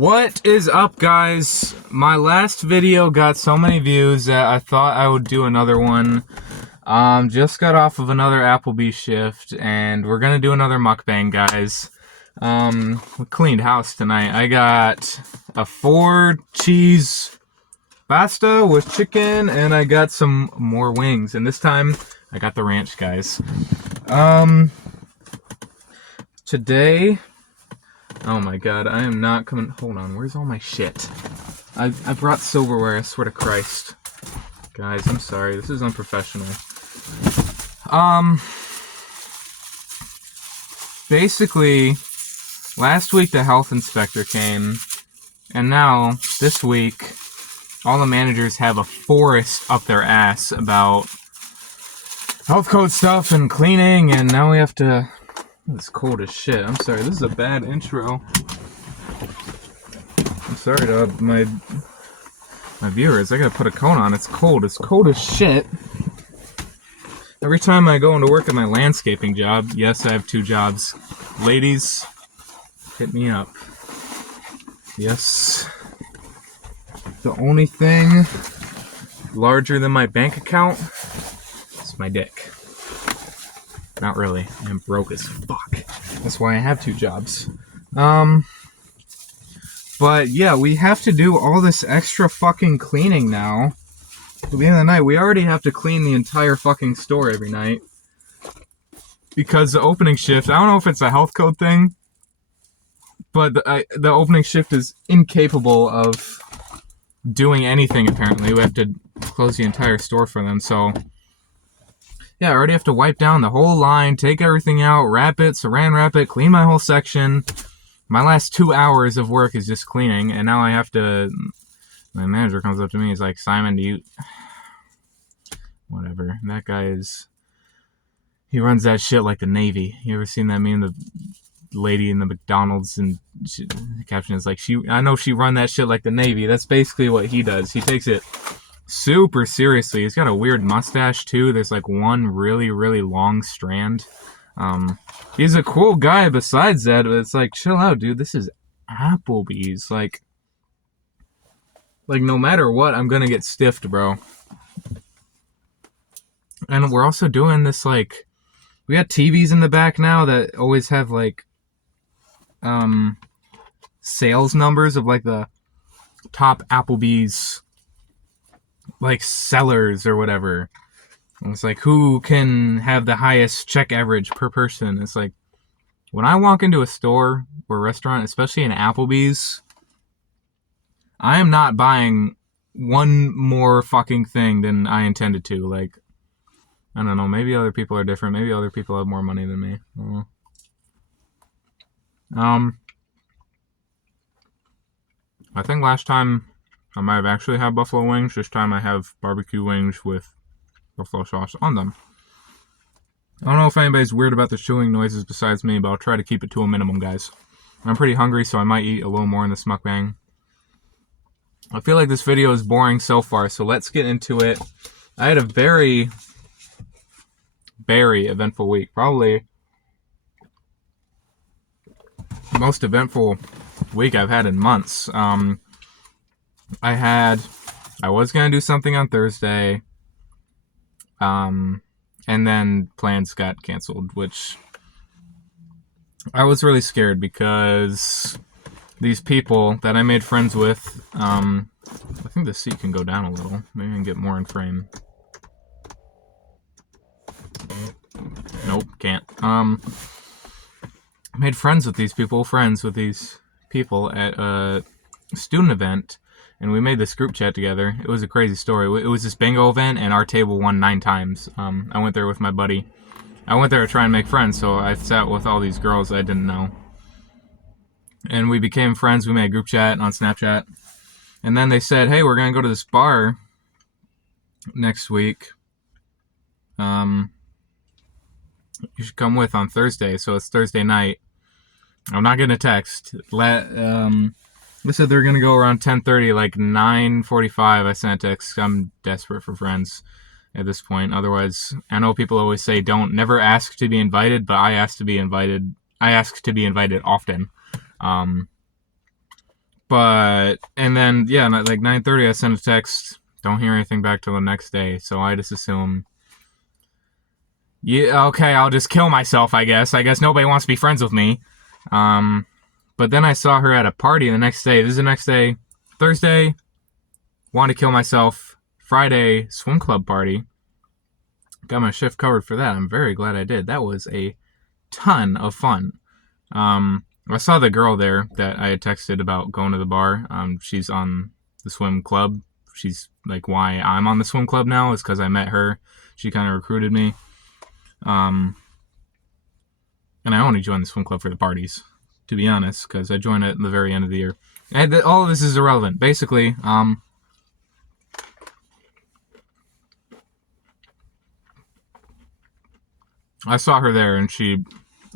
What is up, guys? My last video got so many views that I thought I would do another one. Just got off of another Applebee's shift, and we're gonna do another mukbang, guys. We cleaned house tonight. I got a 4-cheese pasta with chicken, and I got some more wings, and this time I got the ranch, guys. Today, oh my god, I am not coming. Hold on, where's all my shit? I brought silverware, I swear to Christ. Guys, I'm sorry, this is unprofessional. Basically, last week the health inspector came, and now, this week, all the managers have a forest up their ass about health code stuff and cleaning, and now we have to... It's cold as shit. I'm sorry, this is a bad intro. I'm sorry to my viewers. I gotta put a coat on. It's cold. It's cold as shit. Every time I go into work at my landscaping job, yes, I have 2 jobs. Ladies, hit me up. Yes. The only thing larger than my bank account is my dick. Not really. I'm broke as fuck. That's why I have 2 jobs. But yeah, we have to do all this extra fucking cleaning now. At the end of the night, we already have to clean the entire fucking store every night. Because the opening shift, I don't know if it's a health code thing, but the opening shift is incapable of doing anything, apparently. We have to close the entire store for them, so... Yeah, I already have to wipe down the whole line, take everything out, wrap it, saran wrap it, clean my whole section. My last 2 hours of work is just cleaning, and now I have to... My manager comes up to me, he's like, Simon, do you... Whatever. That guy is... He runs that shit like the Navy. You ever seen that meme? The lady in the McDonald's, and the caption is like, I know she run that shit like the Navy. That's basically what he does. He takes it super seriously. He's got a weird mustache too. There's like one really, really long strand. He's a cool guy besides that, but it's like, chill out, dude. This is Applebee's. Like no matter what, I'm gonna get stiffed, bro. And we're also doing this, like, we got TVs in the back now that always have like sales numbers of like the top Applebee's like sellers or whatever. And it's like, who can have the highest check average per person? It's like, when I walk into a store or a restaurant, especially an Applebee's, I am not buying one more fucking thing than I intended to. Like, I don't know, maybe other people are different. Maybe other people have more money than me. I don't know. I think last time I might have actually had buffalo wings. This time I have barbecue wings with buffalo sauce on them. I don't know if anybody's weird about the chewing noises besides me, but I'll try to keep it to a minimum, guys. I'm pretty hungry, so I might eat a little more in this mukbang. I feel like this video is boring so far, so let's get into it. I had a very, very eventful week. Probably the most eventful week I've had in months. I was going to do something on Thursday, and then plans got canceled, which I was really scared because these people that I made friends with, I think the seat can go down a little, maybe I can get more in frame. Nope, can't. I made friends with these people at a student event, and we made this group chat together. It was a crazy story. It was this bingo event, and our table won 9 times. I went there with my buddy. I went there to try and make friends, so I sat with all these girls I didn't know. And we became friends. We made a group chat on Snapchat. And then they said, hey, we're going to go to this bar next week. You should come with on Thursday. So it's Thursday night. I'm not getting a text. They said they're going to go around 10:30, like 9:45. I sent a text. I'm desperate for friends at this point. Otherwise, I know people always say never ask to be invited, but I ask to be invited. I ask to be invited often. and then, yeah, like 9:30, I sent a text. Don't hear anything back till the next day. So I just assume, yeah, okay, I'll just kill myself, I guess. I guess nobody wants to be friends with me. But then I saw her at a party the next day. This is the next day. Thursday, wanted to kill myself. Friday, swim club party. Got my shift covered for that. I'm very glad I did. That was a ton of fun. I saw the girl there that I had texted about going to the bar. She's on the swim club. She's like, why I'm on the swim club now is because I met her. She kind of recruited me. And I only joined the swim club for the parties, to be honest, because I joined it at the very end of the year. And all of this is irrelevant. Basically, I saw her there, and she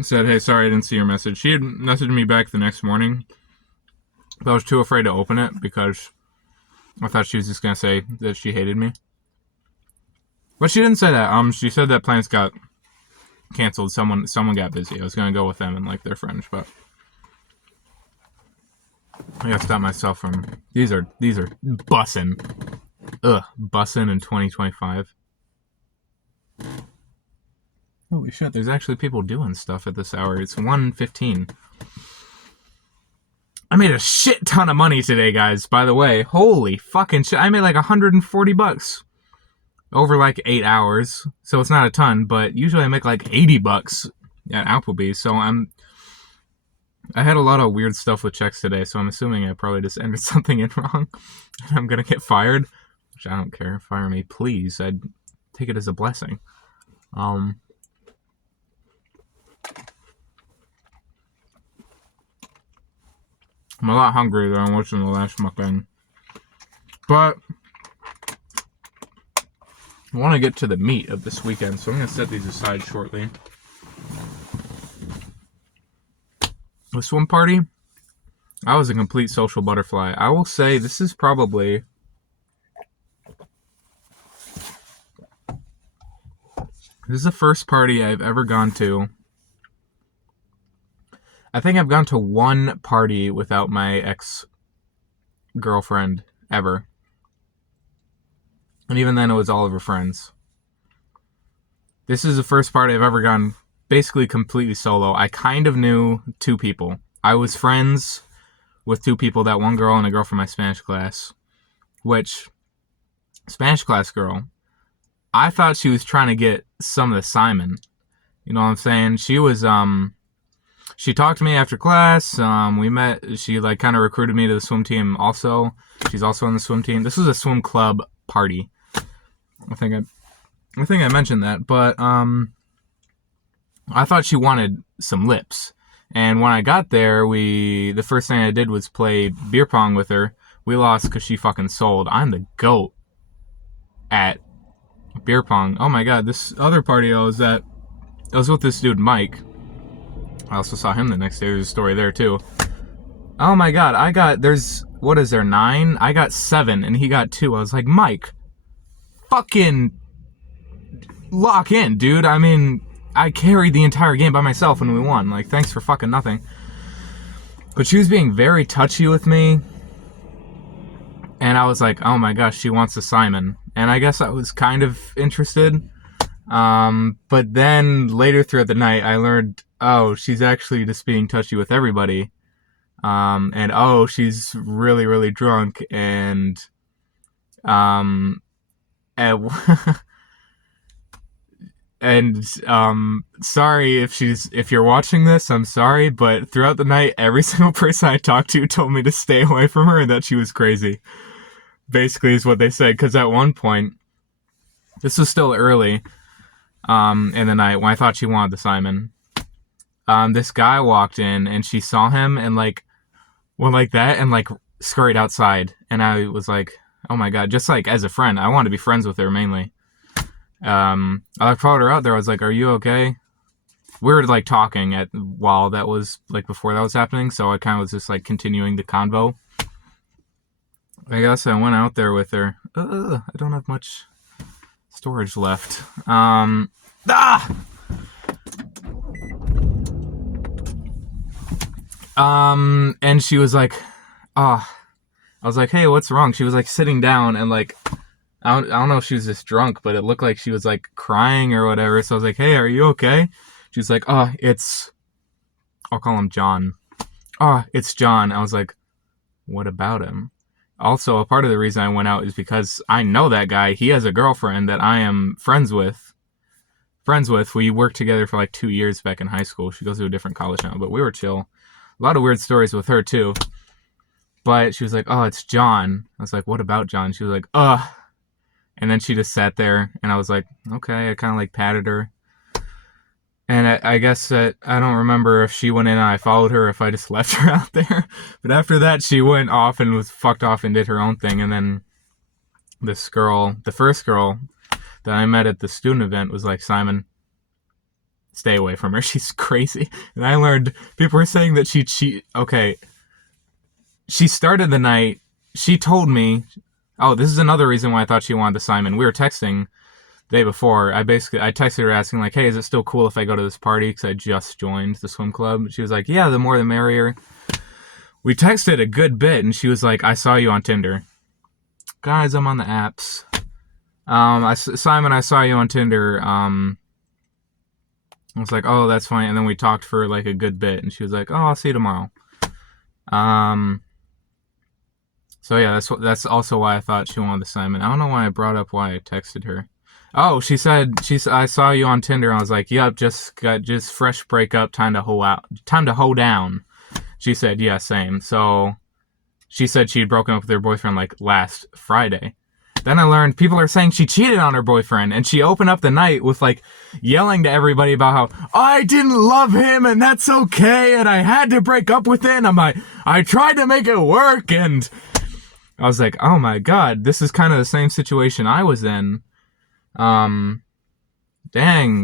said, hey, sorry I didn't see your message. She had messaged me back the next morning, but I was too afraid to open it because I thought she was just going to say that she hated me. But she didn't say that. She said that plans got canceled. Someone got busy. I was going to go with them and like their friends, but I got to stop myself from... These are bussin'. Bussin' in 2025. Holy shit, there's actually people doing stuff at this hour. It's 1:15. I made a shit ton of money today, guys, by the way. Holy fucking shit. I made like $140 over like 8 hours. So it's not a ton, but usually I make like $80 at Applebee's. So I had a lot of weird stuff with checks today, so I'm assuming I probably just entered something in wrong. And I'm gonna get fired. Which I don't care. Fire me, please. I'd take it as a blessing. I'm a lot hungrier than I was in the last mukbang. But I want to get to the meat of this weekend, so I'm going to set these aside shortly. The swim party, I was a complete social butterfly. I will say this is probably... This is the first party I've ever gone to. I think I've gone to one party without my ex-girlfriend ever. And even then it was all of her friends. This is the first party I've ever gone basically completely solo. I kind of knew two people. I was friends with two people, that one girl and a girl from my Spanish class. Which, Spanish class girl, I thought she was trying to get some of the Simon. You know what I'm saying? She was, she talked to me after class. We met. She like kind of recruited me to the swim team also. She's also on the swim team. This was a swim club party. I think I mentioned that, but I thought she wanted some lips. And when I got there, the first thing I did was play beer pong with her. We lost because she fucking sold. I'm the GOAT at beer pong. Oh my god, this other party I was with this dude Mike. I also saw him the next day. There's a story there too. Oh my god, what is there, 9? I got 7 and he got 2. I was like, Mike, fucking lock in, dude. I mean, I carried the entire game by myself and we won. Like, thanks for fucking nothing. But she was being very touchy with me. And I was like, oh my gosh, she wants a Simon. And I guess I was kind of interested. But then later throughout the night, I learned, oh, she's actually just being touchy with everybody. And oh, she's really, really drunk. And sorry if you're watching this, I'm sorry, but throughout the night, every single person I talked to told me to stay away from her and that she was crazy. Basically is what they said, because at one point, this was still early, in the night when I thought she wanted the Simon. This guy walked in and she saw him and like went like that and like scurried outside. And I was like, oh my god, just like as a friend, I wanted to be friends with her mainly. I followed her out there. I was like, are you okay? We were like talking while that was like before that was happening. So I kind of was just like continuing the convo. I guess I went out there with her. I don't have much storage left. And she was like, I was like, hey, what's wrong? She was like sitting down and like, I don't know if she was just drunk, but it looked like she was like crying or whatever. So I was like, hey, are you okay? She was like, I'll call him John. It's John. I was like, what about him? Also, a part of the reason I went out is because I know that guy. He has a girlfriend that I am friends with. We worked together for like 2 years back in high school. She goes to a different college now, but we were chill. A lot of weird stories with her too. But she was like, oh, it's John. I was like, what about John? She was like, and then she just sat there, and I was like, okay. I kind of like patted her. And I guess that I don't remember if she went in and I followed her, or if I just left her out there. But after that, she went off and was fucked off and did her own thing. And then this girl, the first girl that I met at the student event, was like, Simon, stay away from her. She's crazy. And I learned, people were saying that okay. She started the night, she told me, this is another reason why I thought she wanted the Simon. We were texting the day before. I texted her asking like, hey, is it still cool if I go to this party? Because I just joined the swim club. She was like, yeah, the more the merrier. We texted a good bit, and she was like, I saw you on Tinder. Guys, I'm on the apps. Simon, I saw you on Tinder. I was like, oh, that's fine. And then we talked for like a good bit, and she was like, oh, I'll see you tomorrow. So yeah, that's also why I thought she wanted the Simon. I don't know why I brought up why I texted her. Oh, she said I saw you on Tinder. I was like, yep, just fresh breakup, time to hoe down. She said, yeah, same. So she said she'd broken up with her boyfriend like last Friday. Then I learned people are saying she cheated on her boyfriend, and she opened up the night with like yelling to everybody about how I didn't love him and that's okay and I had to break up with him. I'm like, I tried to make it work, and I was like, oh my god, this is kind of the same situation I was in. Dang,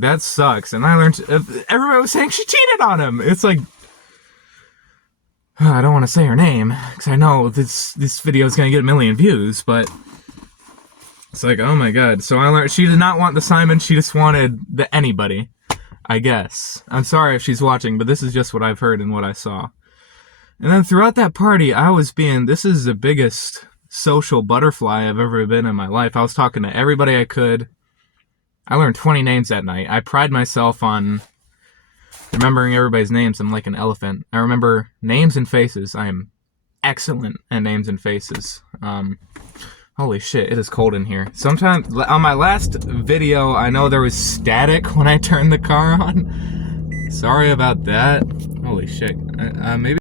that sucks. And I learned everybody was saying she cheated on him. It's like, I don't want to say her name because I know this video is gonna get a million views, but it's like, oh my god. So I learned she did not want the Simon, she just wanted the anybody, I guess. I'm sorry if she's watching, but this is just what I've heard and what I saw. And then throughout that party, this is the biggest social butterfly I've ever been in my life. I was talking to everybody I could. I learned 20 names that night. I pride myself on remembering everybody's names. I'm like an elephant. I remember names and faces. I am excellent at names and faces. Holy shit, it is cold in here. Sometimes, on my last video, I know there was static when I turned the car on. Sorry about that. Holy shit. Maybe